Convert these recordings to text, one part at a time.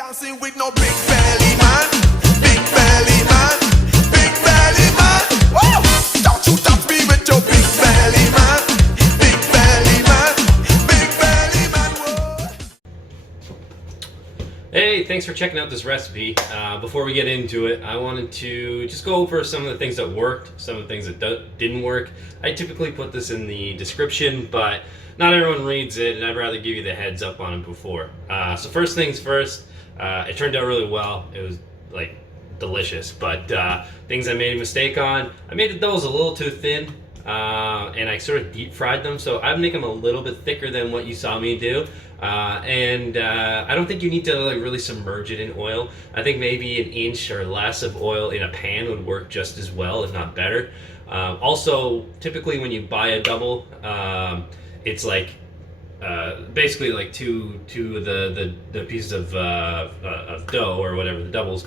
dancing with no big belly man, big belly man, big belly man. Woo! Don't you touch me with your big belly man, big belly man, big belly man. Whoa. Hey, thanks for checking out this recipe. Before we get into it, I wanted to just go over some of the things that worked, some of the things that didn't work. I typically put this in the description, but not everyone reads it, and I'd rather give you the heads up on it before. So first things first, it turned out really well. It was like delicious, but things I made a mistake on. I made the doughs a little too thin, and I sort of deep fried them, so I'd make them a little bit thicker than what you saw me do. I don't think you need to like really submerge it in oil. I think maybe an inch or less of oil in a pan would work just as well, if not better. Also, typically when you buy a double, it's like basically like two of the pieces of dough or whatever, the doubles,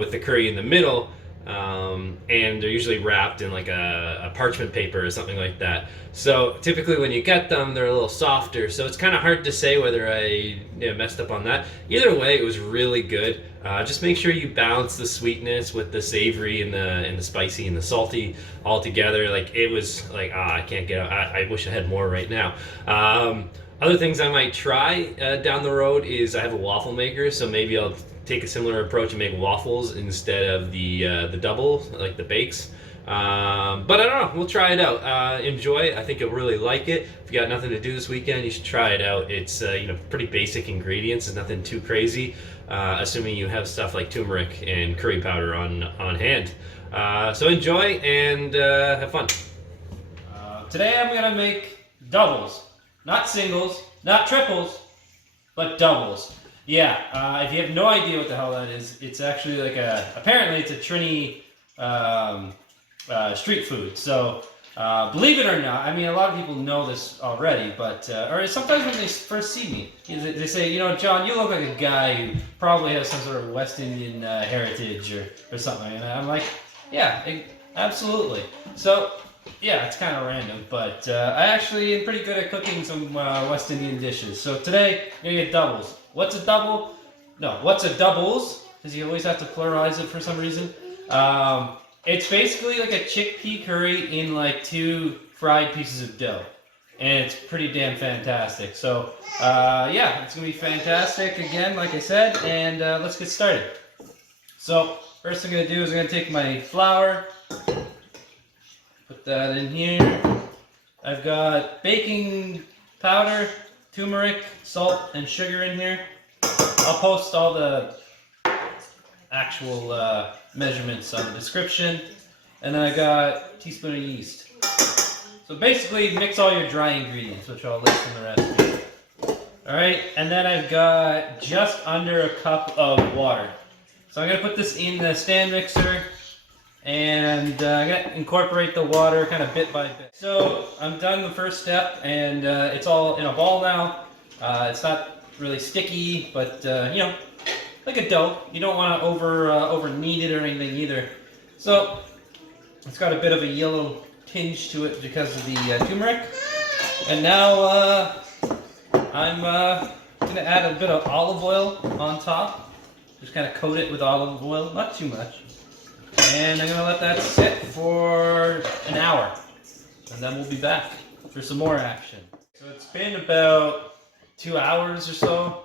with the curry in the middle, and they're usually wrapped in like a parchment paper or something like that. So typically when you get them, they're a little softer, so it's kind of hard to say whether I messed up on that. Either way, it was really good. Just make sure you balance the sweetness with the savory and the spicy and the salty all together. Like it was like, I can't get out. I wish I had more right now. Other things I might try down the road is I have a waffle maker, so maybe I'll take a similar approach and make waffles instead of the double, like the bakes. But I don't know, we'll try it out. Enjoy it. I think you'll really like it. If you got nothing to do this weekend, you should try it out. It's pretty basic ingredients. It's nothing too crazy, assuming you have stuff like turmeric and curry powder on hand. So enjoy and have fun. Today I'm gonna make doubles, not singles, not triples, but doubles. Yeah, if you have no idea what the hell that is, it's actually like apparently it's a Trini street food. So believe it or not, I mean, a lot of people know this already, but or sometimes when they first see me, they say, John, you look like a guy who probably has some sort of West Indian heritage or something. And I'm like, yeah, absolutely. So yeah, it's kind of random, but I actually am pretty good at cooking some West Indian dishes. So today, I'm gonna get doubles. What's a double? No, what's a doubles? Because you always have to pluralize it for some reason. It's basically like a chickpea curry in like 2 fried pieces of dough. And it's pretty damn fantastic. So, yeah, it's gonna be fantastic again, like I said, and let's get started. So, first thing I'm gonna do is I'm gonna take my flour, put that in here. I've got baking powder, turmeric, salt, and sugar in here. I'll post all the actual measurements on the description. And then I got a teaspoon of yeast. So basically mix all your dry ingredients, which I'll list in the recipe. Alright, and then I've got just under a cup of water. So I'm going to put this in the stand mixer, and I'm going to incorporate the water kind of bit by bit. So I'm done the first step, and it's all in a ball now. It's not really sticky, but like a dough. You don't want to over knead it or anything either. So it's got a bit of a yellow tinge to it because of the turmeric. And now I'm going to add a bit of olive oil on top. Just kind of coat it with olive oil, not too much. And I'm going to let that sit for an hour. And then we'll be back for some more action. So it's been about 2 hours or so.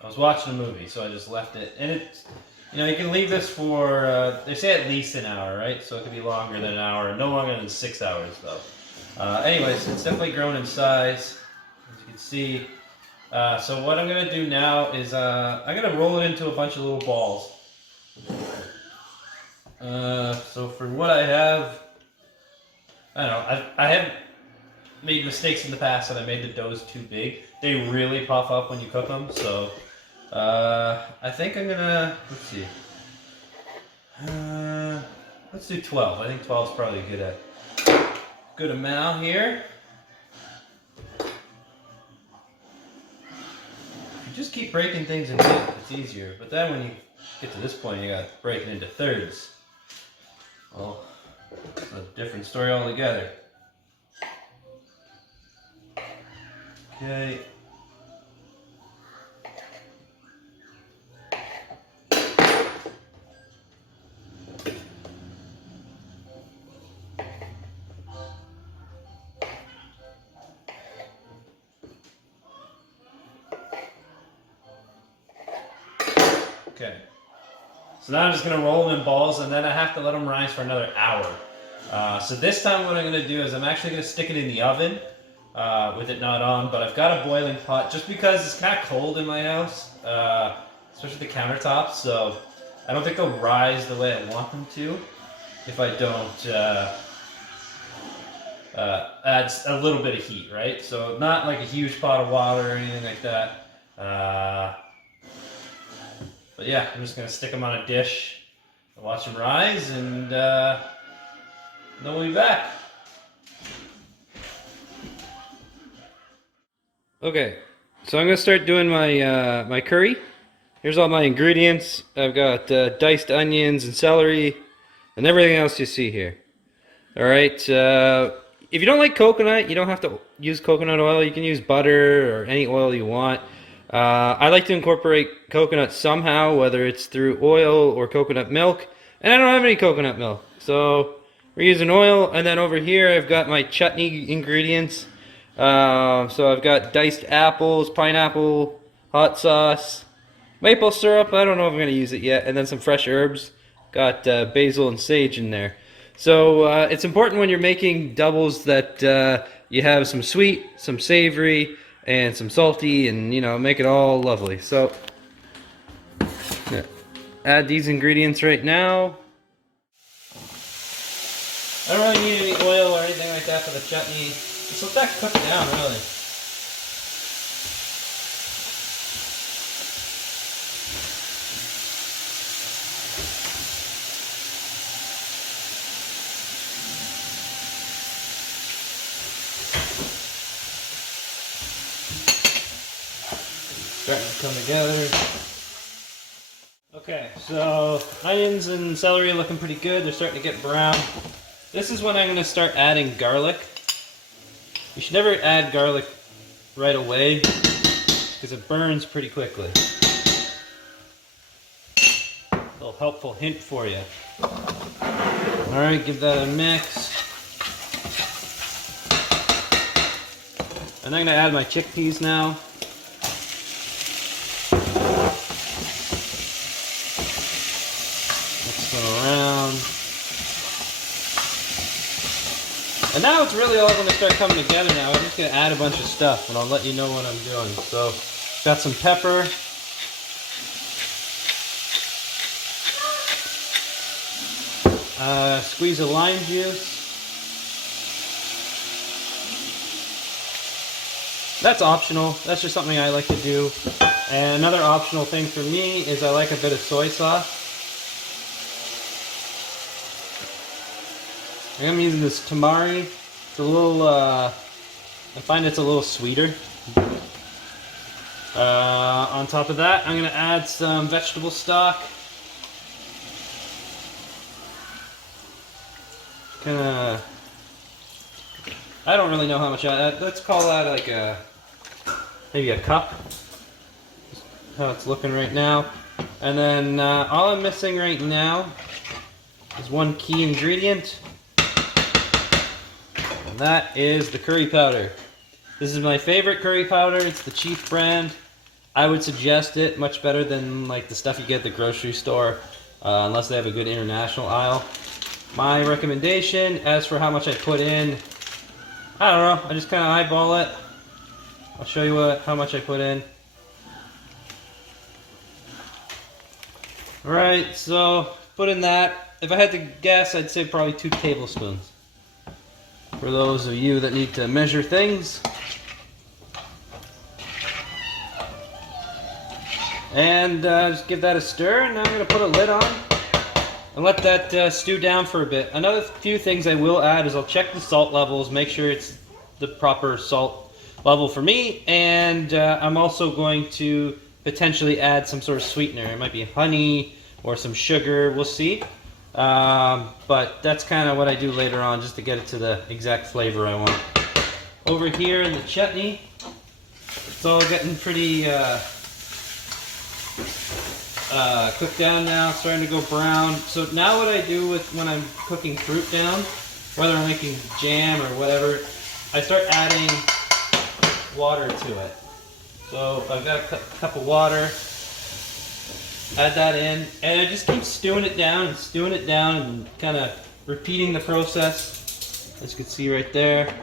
I was watching a movie, so I just left it. And it's, you can leave this for, they say at least an hour, right? So it could be longer than an hour, no longer than 6 hours though. Anyways, it's definitely grown in size, as you can see. So what I'm gonna do now is, I'm gonna roll it into a bunch of little balls. So for what I have, I don't know, I have made mistakes in the past that I made the doughs too big. They really puff up when you cook them, so I think I'm gonna, let's see, let's do 12. I think 12 is probably a good amount here. If you just keep breaking things in bits, it's easier, but then when you get to this point, you gotta break it into thirds. Well, it's a different story altogether. Okay. Okay. So now I'm just gonna roll them in balls, and then I have to let them rise for another hour. So this time what I'm gonna do is I'm actually gonna stick it in the oven with it not on, but I've got a boiling pot just because it's kind of cold in my house, especially the countertops. So I don't think they'll rise the way I want them to if I don't add a little bit of heat, right? So not like a huge pot of water or anything like that. But yeah, I'm just gonna stick them on a dish, watch them rise, and then we'll be back. Okay, so I'm gonna start doing my my curry. Here's all my ingredients. I've got diced onions and celery, and everything else you see here. All right. If you don't like coconut, you don't have to use coconut oil. You can use butter or any oil you want. I like to incorporate coconut somehow, whether it's through oil or coconut milk. And I don't have any coconut milk, so we're using oil. And then over here, I've got my chutney ingredients. So I've got diced apples, pineapple, hot sauce, maple syrup. I don't know if I'm going to use it yet. And then some fresh herbs. Got basil and sage in there. So it's important when you're making doubles that you have some sweet, some savory, and some salty, and you know, make it all lovely. So yeah, add these ingredients right now. I don't really need any oil or anything like that for the chutney. Just let that cook down, really. Starting to come together. Okay, so onions and celery are looking pretty good. They're starting to get brown. This is when I'm going to start adding garlic. You should never add garlic right away because it burns pretty quickly. A little helpful hint for you. Alright, give that a mix. And I'm going to add my chickpeas now. Around. And now it's really all going to start coming together now. I'm just going to add a bunch of stuff and I'll let you know what I'm doing. So, got some pepper. Squeeze of lime juice. That's optional. That's just something I like to do. And another optional thing for me is I like a bit of soy sauce. I'm using this tamari. It's a little, I find it's a little sweeter. On top of that, I'm going to add some vegetable stock. Kinda, I don't really know how much I add. Let's call that like maybe a cup. Just how it's looking right now. And then all I'm missing right now is one key ingredient. That is the curry powder. This is my favorite curry powder. It's the cheap brand. I would suggest it much better than like the stuff you get at the grocery store, unless they have a good international aisle. My recommendation, as for how much I put in, I don't know. I just kind of eyeball it. I'll show you how much I put in. Alright, so put in that. If I had to guess, I'd say probably 2 tablespoons. For those of you that need to measure things. And just give that a stir, and now I'm going to put a lid on and let that stew down for a bit. Another few things I will add is I'll check the salt levels, make sure it's the proper salt level for me, and I'm also going to potentially add some sort of sweetener. It might be honey or some sugar, we'll see. But that's kind of what I do later on, just to get it to the exact flavor I want. Over here in the chutney, it's all getting pretty cooked down now, it's starting to go brown. So now what I do with when I'm cooking fruit down, whether I'm making jam or whatever, I start adding water to it. So I've got a cup of water. Add that in, and I just keep stewing it down and kind of repeating the process. As you can see right there.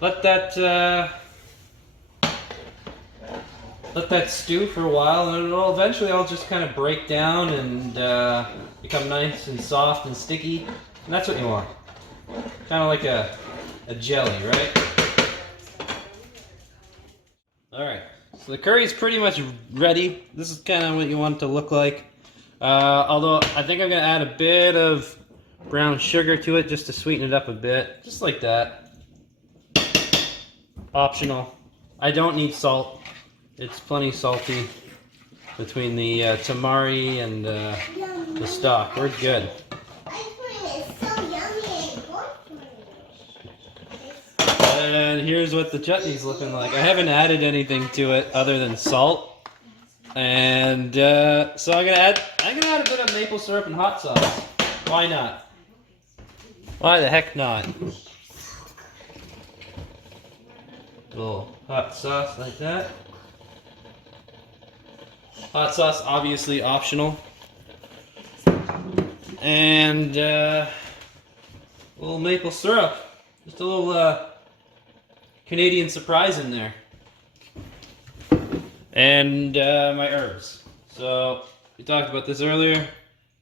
Let that stew for a while, and it'll eventually all just kind of break down and become nice and soft and sticky. And that's what you want. Kind of like a jelly, right? Alright, so the curry's pretty much ready. This is kind of what you want it to look like. Although I think I'm going to add a bit of brown sugar to it just to sweeten it up a bit. Just like that. Optional. I don't need salt. It's plenty salty between the tamari and the stock. We're good. And here's what the chutney's looking like. I haven't added anything to it other than salt. And so I'm gonna add a bit of maple syrup and hot sauce. Why not? Why the heck not? A little hot sauce like that. Hot sauce, obviously optional. And a little maple syrup. Just a little Canadian surprise in there. And my herbs. So, we talked about this earlier.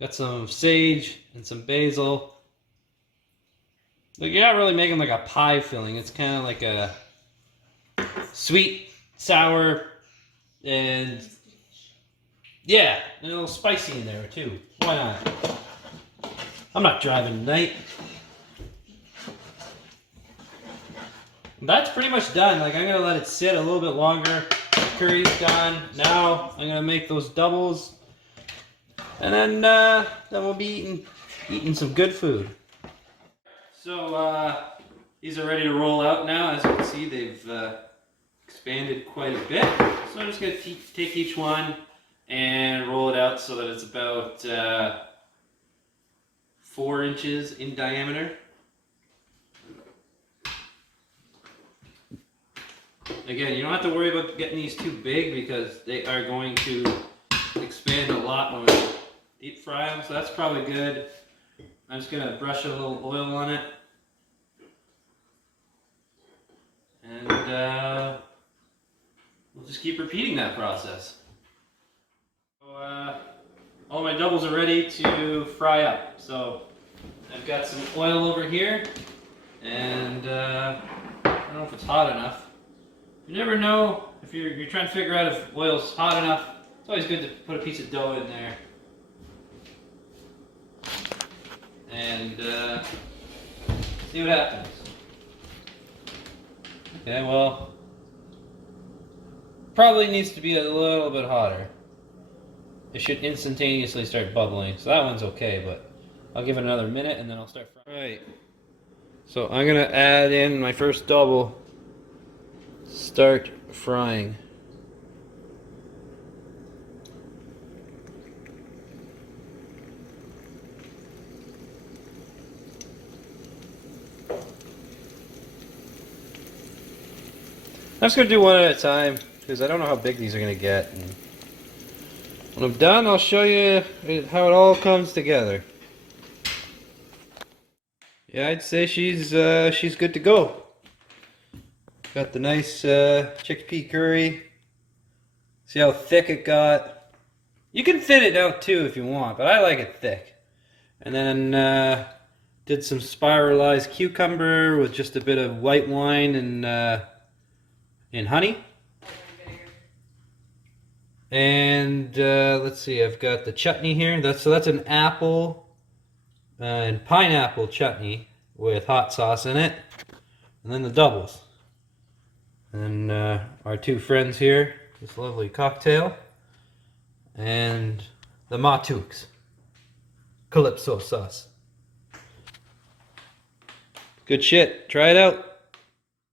Got some sage and some basil. Like, you're not really making like a pie filling. It's kind of like a sweet, sour, and yeah, and a little spicy in there too. Why not? I'm not driving tonight. That's pretty much done. Like, I'm gonna let it sit a little bit longer. The curry's done. Now I'm gonna make those doubles, and then we'll be eating some good food. So these are ready to roll out now. As you can see, they've expanded quite a bit. So I'm just gonna take each one and roll it out so that it's about 4 inches in diameter. Again, you don't have to worry about getting these too big because they are going to expand a lot when we deep fry them, so that's probably good. I'm just going to brush a little oil on it. And we'll just keep repeating that process. So, all my doubles are ready to fry up. So I've got some oil over here, and I don't know if it's hot enough. You never know if you're trying to figure out if oil's hot enough. It's always good to put a piece of dough in there. And see what happens. Okay, well, probably needs to be a little bit hotter. It should instantaneously start bubbling, so that one's okay, but I'll give it another minute and then I'll start frying. Alright, so I'm gonna add in my first double. Start frying. I'm just going to do one at a time because I don't know how big these are going to get. And when I'm done, I'll show you how it all comes together. Yeah, I'd say she's good to go. Got the nice chickpea curry. See how thick it got? You can thin it out too if you want, but I like it thick. And then did some spiralized cucumber with just a bit of white wine and honey. And let's see, I've got the chutney here. That's an apple and pineapple chutney with hot sauce in it. And then the doubles. And our two friends here, this lovely cocktail. And the Matuks Calypso sauce. Good shit. Try it out.